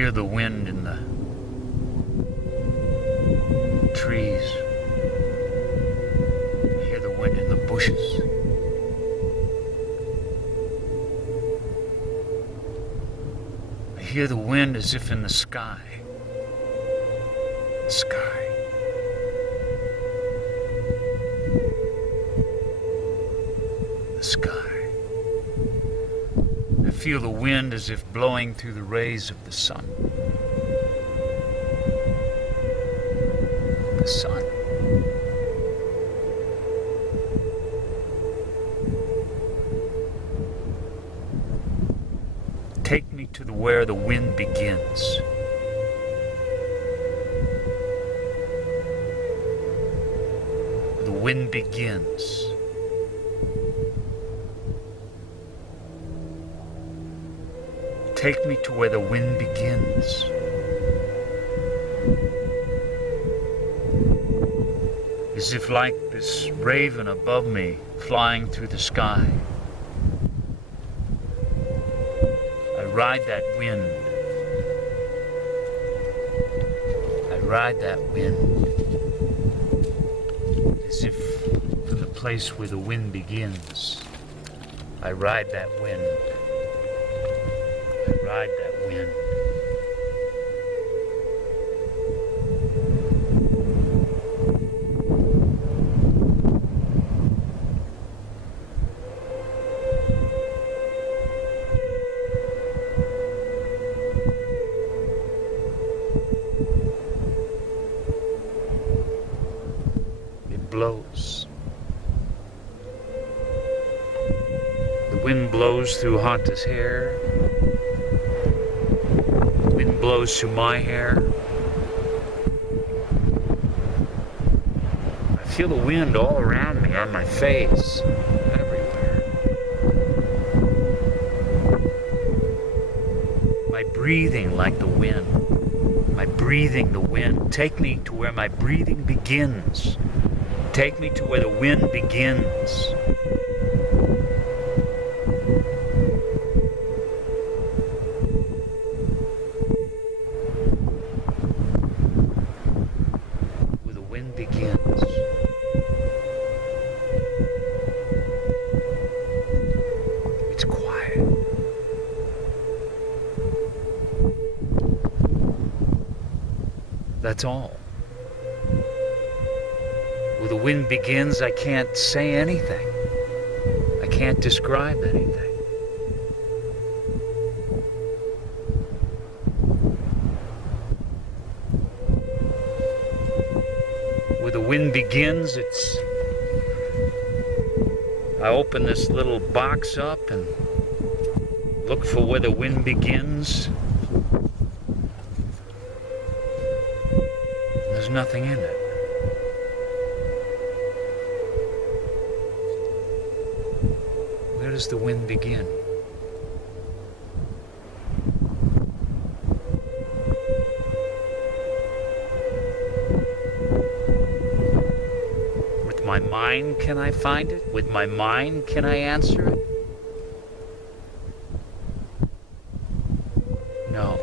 hear the wind in the trees. I hear the wind in the bushes. I hear the wind as if in the sky. The sky. The sky. I feel the wind as if blowing through the rays of the sun. The sun. Take me to where the wind begins. The wind begins. Take me to where the wind begins. As if like this raven above me flying through the sky. I ride that wind. I ride that wind. As if from the place where the wind begins. I ride that wind. I ride that wind. It blows. The wind blows through Hanta's hair. The wind blows through my hair. I feel the wind all around me, on my face, everywhere. My breathing like the wind. My breathing the wind. Take me to where my breathing begins. Take me to where the wind begins. Where the wind begins. It's quiet. That's all. Where the wind begins, I can't say anything. I can't describe anything. Where the wind begins, it's... I open this little box up and look for where the wind begins. There's nothing in it. Where does the wind begin? With my mind, can I find it? With my mind, can I answer it? No.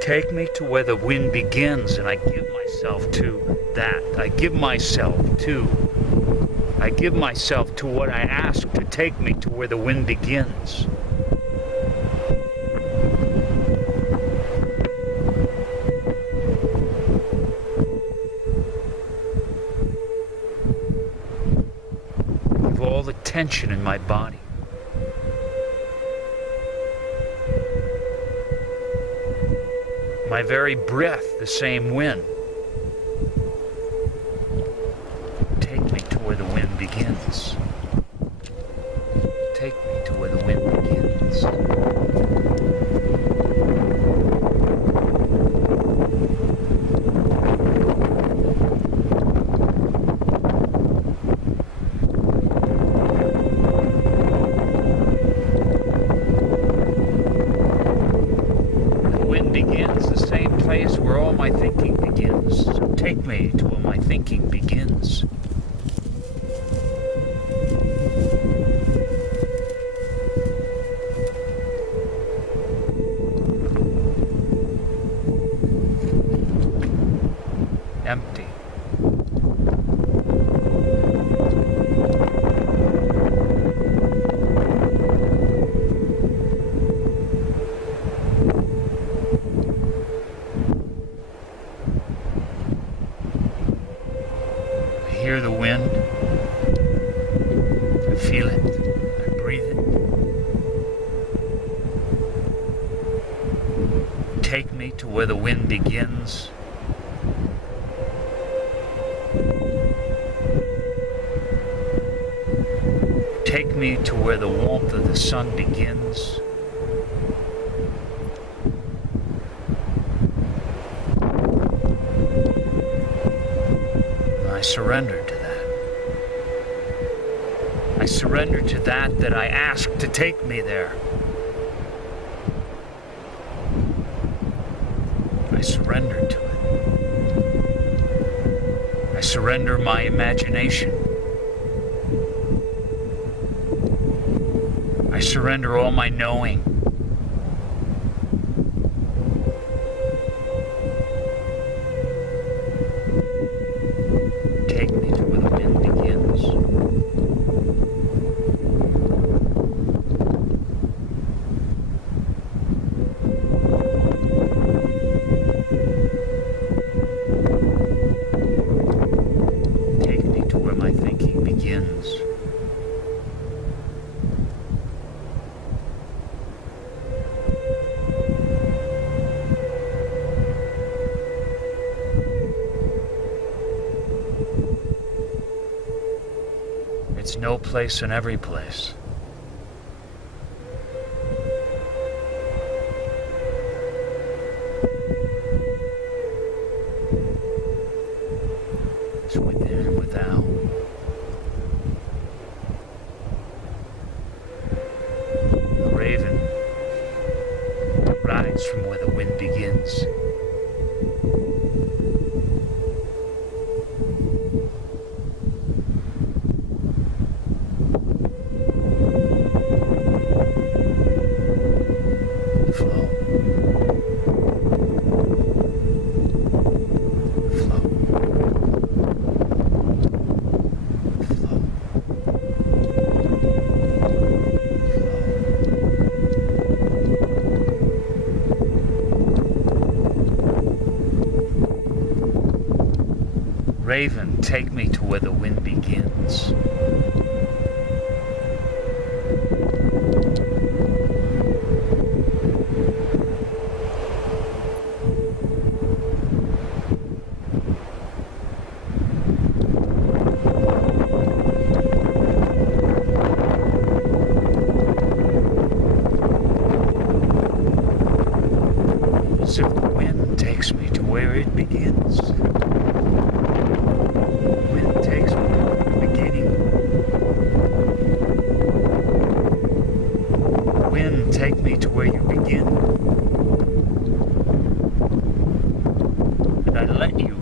Take me to where the wind begins, and I give myself to that. I give myself to what I ask to take me to where the wind begins. With all the tension in my body. My very breath, the same wind. Take me to where the wind begins. Take me to where the wind begins. The wind begins the same place where all my thinking begins. So take me to where my thinking begins. I hear the wind. I feel it. I breathe it. Take me to where the wind begins. Take me to where the warmth of the sun begins. I surrender to that. I surrender to that I asked to take me there. I surrender to it. I surrender my imagination. I surrender all my knowing. Take me to where the wind begins. Take me to where my thinking begins. It's no place in every place. It's within and without. The raven rides from where the wind begins. Raven, take me to where the wind begins. As if the wind takes me to where it begins. Wind takes me to the beginning. Wind, take me to where you begin. And I let you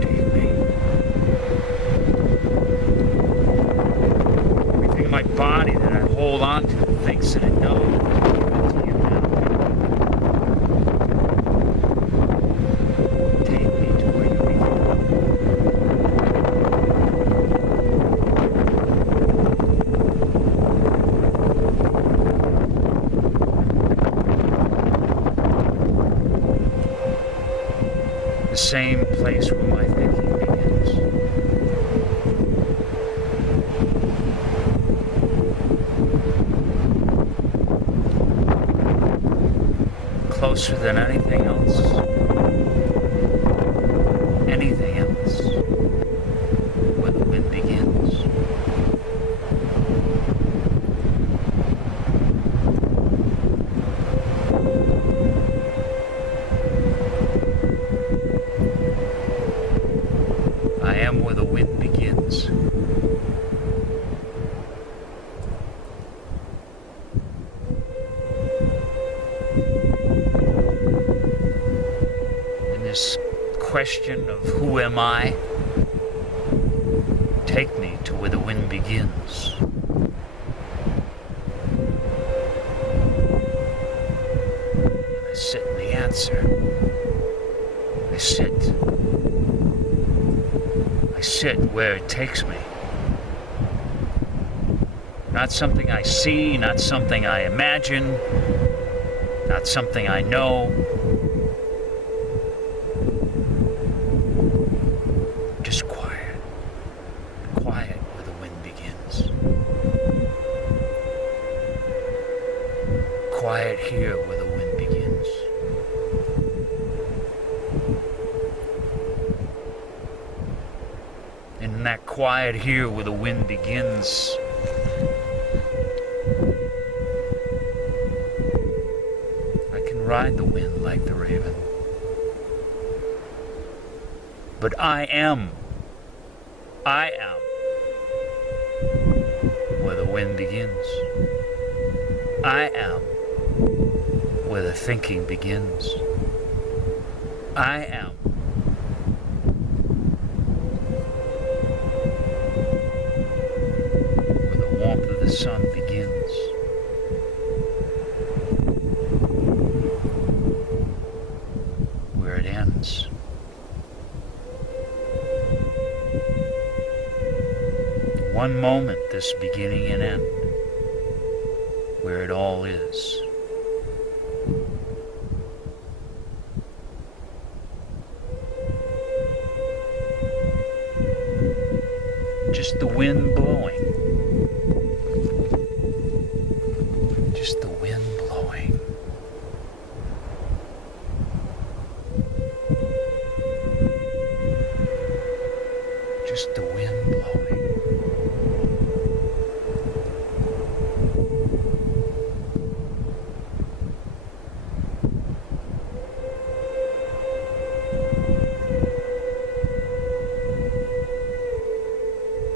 take me. Everything in my body that I hold on to thinks that it knows. The same place where my thinking begins. Closer than anything else. Anything else. Where the wind begins. I am where the wind begins. In this question of who am I, take me to where the wind begins. And I sit in the answer. I sit I sit where it takes me. Not something I see, not something I imagine, not something I know. Just quiet. Quiet where the wind begins. Quiet here where the wind begins. And in that quiet here where the wind begins, I can ride the wind like the raven. But I am where the wind begins. I am where the thinking begins. I am where the warmth of the sun begins. Where it ends. One moment, this beginning and end, where it all is. Just the wind blowing. Just the wind blowing. Just the wind blowing.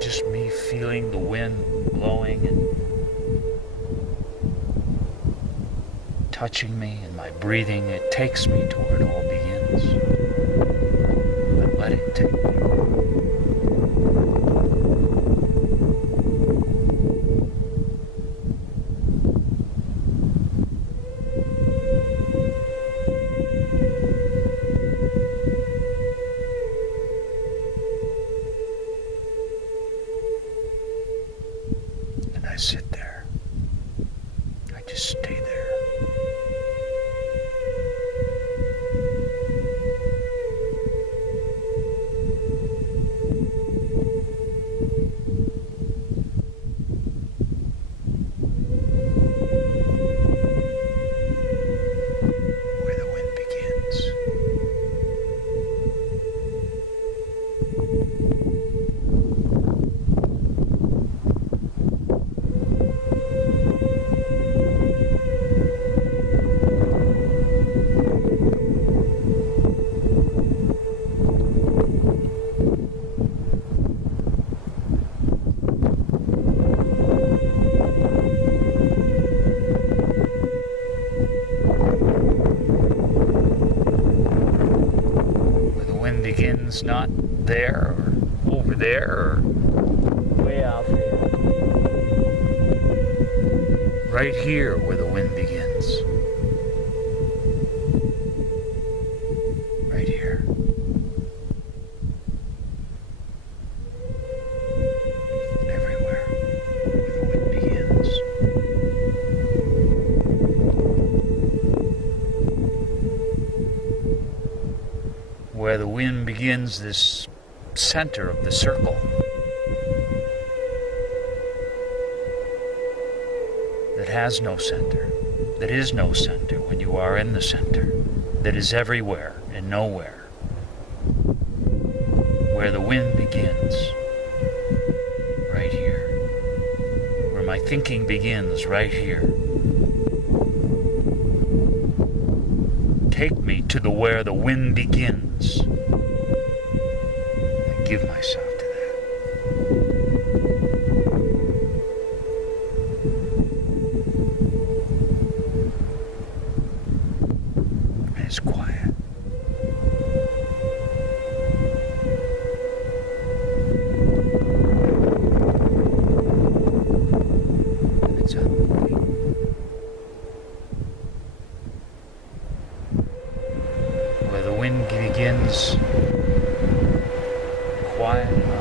Just me feeling the wind blowing and touching me, and my breathing, it takes me to where it all begins. But let it take me. I sit there. I just stay there. Where the wind begins. Begins not there or over there or way out there. Right here where the wind begins. Right here. Everywhere where the wind begins. Where the wind begins, this center of the circle that has no center, that is no center when you are in the center, that is everywhere and nowhere. Where the wind begins, right here. Where my thinking begins, right here. Take me to where the wind begins. I give myself to that. And it's quiet. And it's unmoving. Where the wind begins, quiet.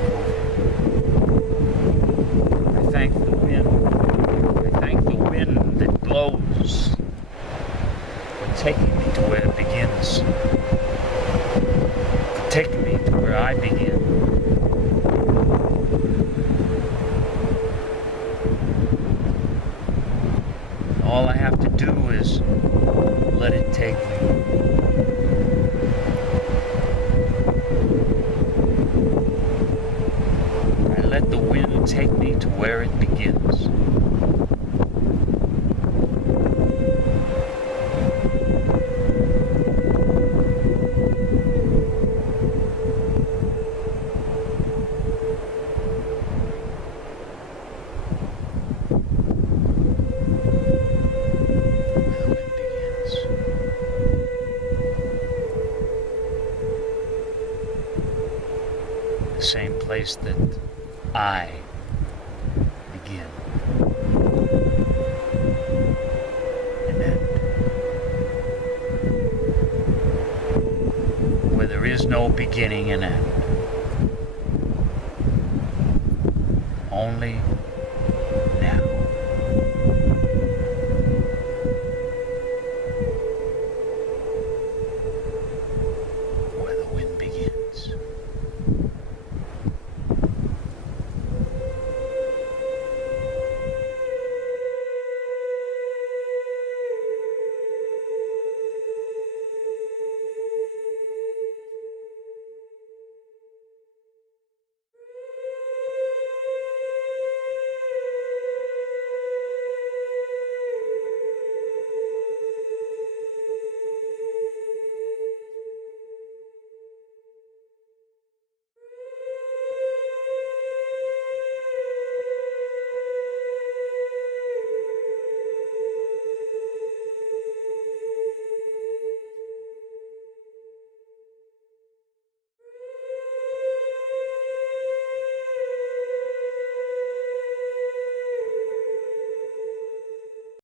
begin. All I have to do is let it take me. I let the wind take me to where it begins. The same place that I begin and end, where there is no beginning and end, only